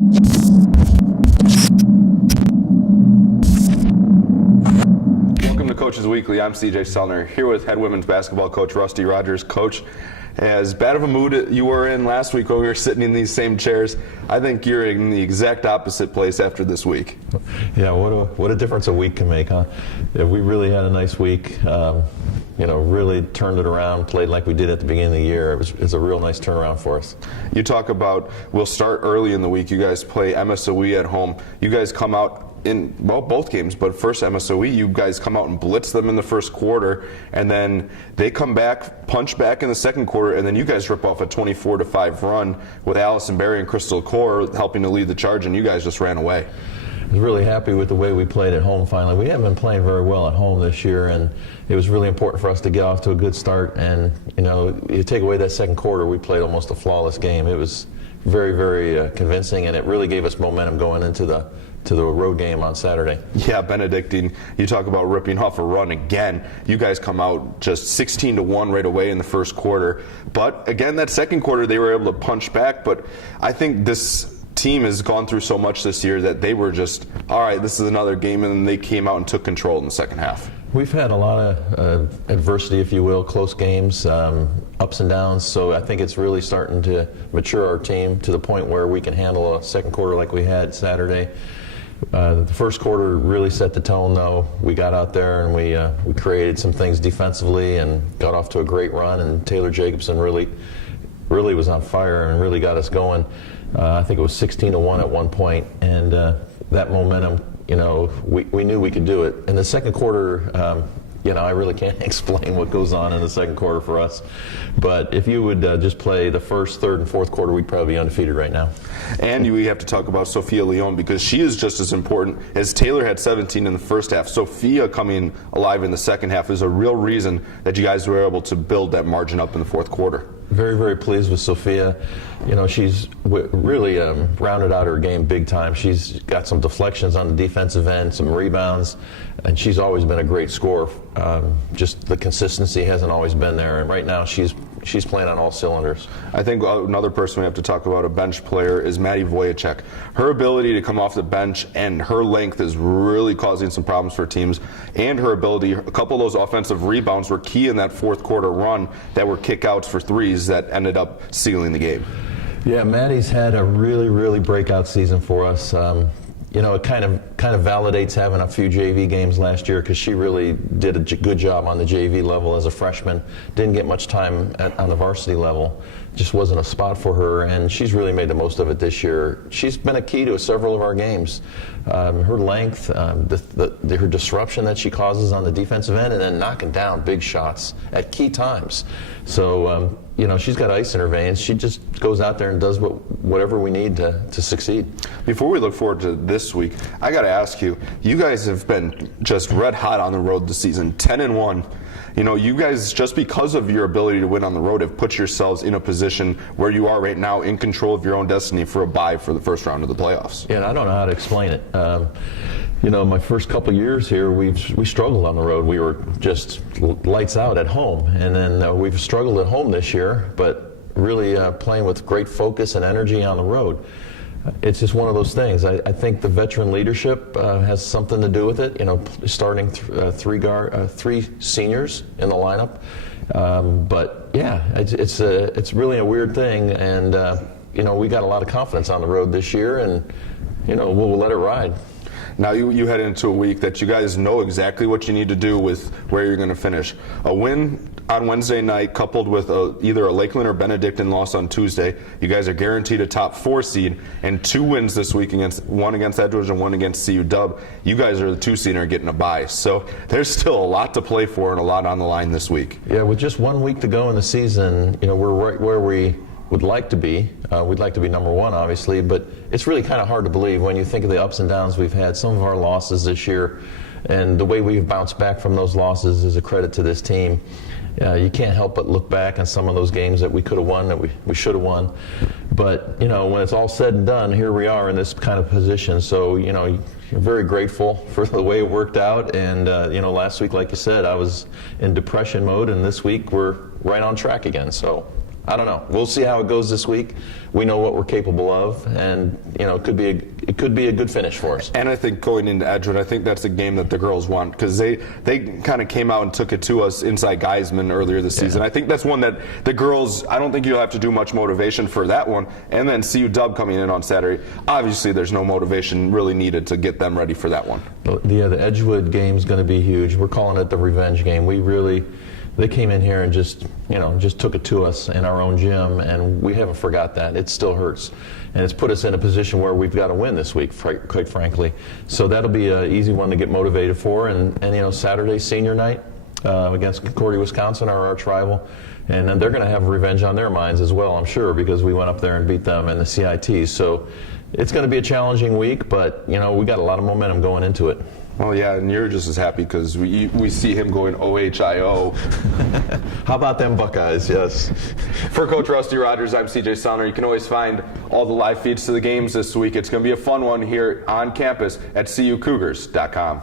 Welcome to Coaches Weekly. I'm CJ Sellner, here with head women's basketball coach Rusty Rogers. Coach, as bad of a mood you were in last week when we were sitting in these same chairs, I think you're in the exact opposite place after this week. Yeah, what a difference a week can make, huh? Yeah, we really had a nice week. Really turned it around, played like we did at the beginning of the year. It's a real nice turnaround for us. You talk about, we'll start early in the week. You guys play MSOE at home. You guys come out in, well, both games, but first MSOE, you guys come out and blitz them in the first quarter, and then they come back, punch back in the second quarter, and then you guys rip off a 24-5 run with Allison Berry and Crystal Core helping to lead the charge, and you guys just ran away. I was really happy with the way we played at home finally. We haven't been playing very well at home this year, and it was really important for us to get off to a good start. And, you take away that second quarter, we played almost a flawless game. It was very, very convincing, and it really gave us momentum going into the road game on Saturday. Yeah, Benedictine, you talk about ripping off a run again. You guys come out just 16-1 right away in the first quarter. But again, that second quarter, they were able to punch back. But I think this team has gone through so much this year that they were just, all right, this is another game, and then they came out and took control in the second half. We've had a lot of adversity, if you will, close games, ups and downs, so I think it's really starting to mature our team to the point where we can handle a second quarter like we had Saturday. The first quarter really set the tone, though. We got out there and we created some things defensively and got off to a great run, and Taylor Jacobson really was on fire and really got us going. I think it was 16-1 at one point, and that momentum, we knew we could do it. In the second quarter, I really can't explain what goes on in the second quarter for us. But if you would just play the first, third, and fourth quarter, we'd probably be undefeated right now. And we have to talk about Sophia Leon, because she is just as important as Taylor had 17 in the first half. Sophia coming alive in the second half is a real reason that you guys were able to build that margin up in the fourth quarter. Very, very pleased with Sophia. She's really rounded out her game big time. She's got some deflections on the defensive end, some rebounds, and she's always been a great scorer. Just the consistency hasn't always been there, and right now she's playing on all cylinders. I think another person we have to talk about, a bench player, is Maddie Voyacek. Her ability to come off the bench and her length is really causing some problems for teams, and her ability, a couple of those offensive rebounds were key in that fourth quarter run that were kickouts for threes that ended up sealing the game. Yeah, Maddie's had a really, really breakout season for us. It kind of validates having a few JV games last year, because she really did a good job on the JV level as a freshman. Didn't get much time on the varsity level. Just wasn't a spot for her, and she's really made the most of it this year. She's been a key to several of our games. Her length, her disruption that she causes on the defensive end, and then knocking down big shots at key times. So, she's got ice in her veins. She just goes out there and does whatever we need to succeed. Before we look forward to this week, I got to ask you, you guys have been just red hot on the road this season, 10-1. You guys, just because of your ability to win on the road, have put yourselves in a position where you are right now in control of your own destiny for a bye for the first round of the playoffs. Yeah, and I don't know how to explain it. My first couple years here, we struggled on the road. We were just lights out at home, and then we've struggled at home this year, but really playing with great focus and energy on the road. It's just one of those things. I think the veteran leadership has something to do with it. Starting three seniors in the lineup. But yeah, it's really a weird thing, and we got a lot of confidence on the road this year, and we'll let it ride. Now you head into a week that you guys know exactly what you need to do with where you're going to finish. A win on Wednesday night coupled with either a Lakeland or Benedictine loss on Tuesday, you guys are guaranteed a top 4 seed, and 2 wins this week, one against Edwards and one against CU Dub. You guys are the 2 seed and are getting a bye. So there's still a lot to play for and a lot on the line this week. Yeah, with just 1 week to go in the season, we're right where we would like to be. We'd like to be number 1, obviously, but it's really kind of hard to believe when you think of the ups and downs we've had, some of our losses this year, and the way we've bounced back from those losses is a credit to this team. You can't help but look back on some of those games that we could have won, that we should have won. But, when it's all said and done, here we are in this kind of position. So, you're very grateful for the way it worked out. And, last week, like you said, I was in depression mode, and this week we're right on track again. So I don't know. We'll see how it goes this week. We know what we're capable of, and it could be a good finish for us. And I think going into Edgewood, I think that's a game that the girls want, because they kind of came out and took it to us inside Geisman earlier this season. I think that's one that the girls, I don't think you'll have to do much motivation for that one. And then CU Dub coming in on Saturday. Obviously, there's no motivation really needed to get them ready for that one. The Edgewood game is going to be huge. We're calling it the revenge game. They came in here and just took it to us in our own gym, and we haven't forgot that. It still hurts, and it's put us in a position where we've got to win this week, quite frankly. So that'll be an easy one to get motivated for. And Saturday, senior night against Concordia, Wisconsin, our arch rival, and then they're going to have revenge on their minds as well, I'm sure, because we went up there and beat them in the CIT. So it's going to be a challenging week, but we got a lot of momentum going into it. Well, yeah, and you're just as happy because we see him going OHIO. How about them Buckeyes? Yes. For Coach Rusty Rogers, I'm CJ Sonner. You can always find all the live feeds to the games this week. It's going to be a fun one here on campus at CUCougars.com.